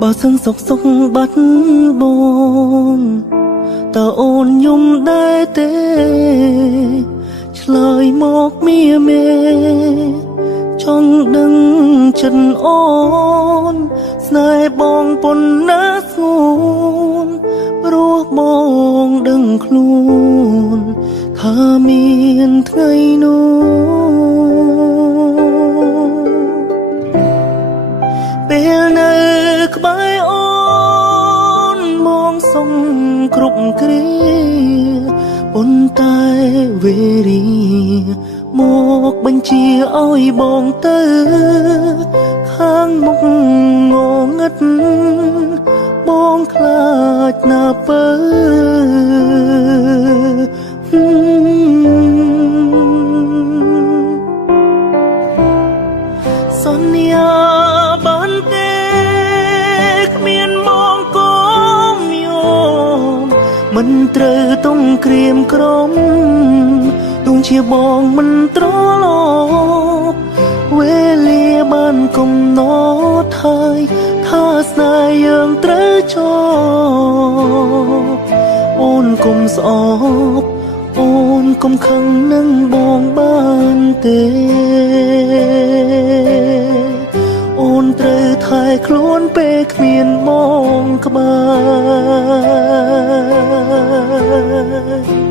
បើសឹងសុកបាត់បងតើអូនយំដែរទេឆ្លើយមកមៀមេចង់ដឹងចិត្តអូនស្នេហ៍បងប៉ុណ្ណាស្ងួនព្រោះបងដឹងខ្លួនថាមានថ្ងៃនោះពេលនៅក្បែរអូនមងសុំគ្រប់គ្រាប៉ុន្តែវេរីមកបញ្ជាឲ្យបងទៅខាងមុខងងឹតបងខ្លាចណាពើសន្យាបានទេគ្មានបងក៏យំមិនត្រូវต้องក្រៀមក្រំទោះជាបងមិនត្រឡប់វេលាបានកំណត់ហើយថាស្នេហ៍យើងត្រូវចប់អូនកុំស្អប់អូនកុំខឹងនឹងបងបានទេអូនត្រូវថែខ្លួនពេលគ្មានបងក្បែរ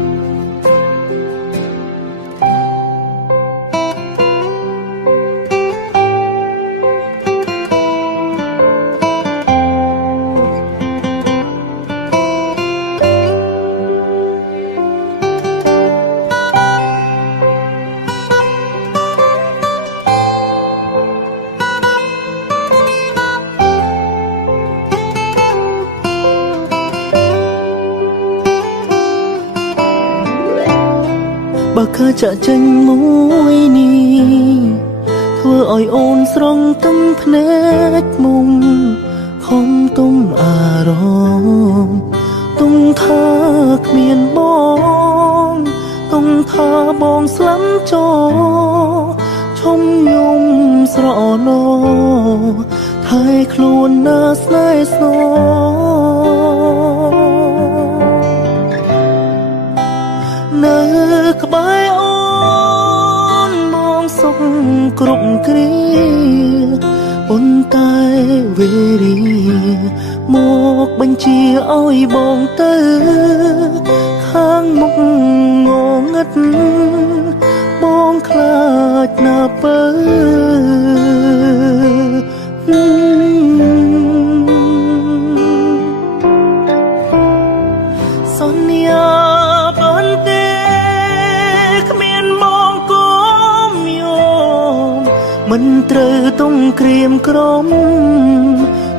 បើខើចាក់ចេញមួយនេះធ្វើឲ្យអូនស្រង់ទឹកភ្នែកមុំខំទុំអារម្មណ៍ទុំថាគ្មានបងទុំថាបងស្លាប់ចោឈុំយំស្រណោថែខ្លួនណាស្នេហ៍ស្ននៅក្បែរអូនមងសុខគ្រប់គ្រាប៉ុន្តែវេរីមកបញ្ជាឲ្យបងទៅខាងមុខងងឹតបងខ្លាចណាពើសន្យាបានទេមិនត្រូវต้องក្រៀមក្រំ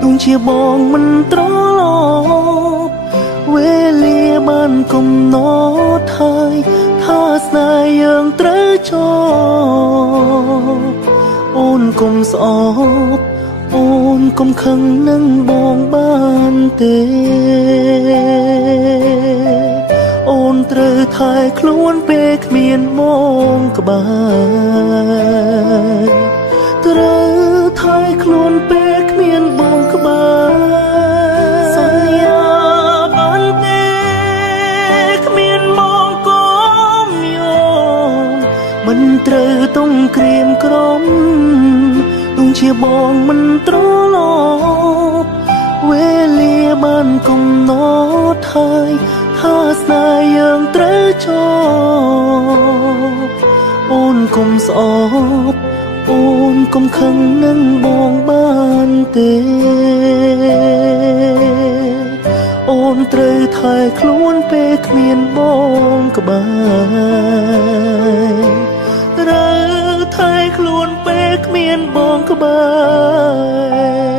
ទោះជាបងមិនត្រឡប់វេលាបានកំណត់ហើយថាស្នេហ៍យើងត្រូវចប់អូនកុំស្អប់អូនកុំខឹងនឹងបងបានទេអូនត្រូវថែខ្លួនពេលគ្មានបងក្បែរត្រូវថែខ្លួនពេលគ្មានបងក្បែរសន្យាបានទេគ្មានបងក៏យំមិនត្រូវต้องក្រៀមក្រំទោះជាបងមិនត្រឡប់វេលាបានកំណត់ហើយថាស្នេហ៍យើងត្រូវចប់អូនកុំស្អប់អូនកុំខឹងនឹងបងបានទេអូនត្រូវថែខ្លួនពេលគ្មានបងក្បែរត្រូវថែខ្លួនពេលគ្មានបងក្បែរ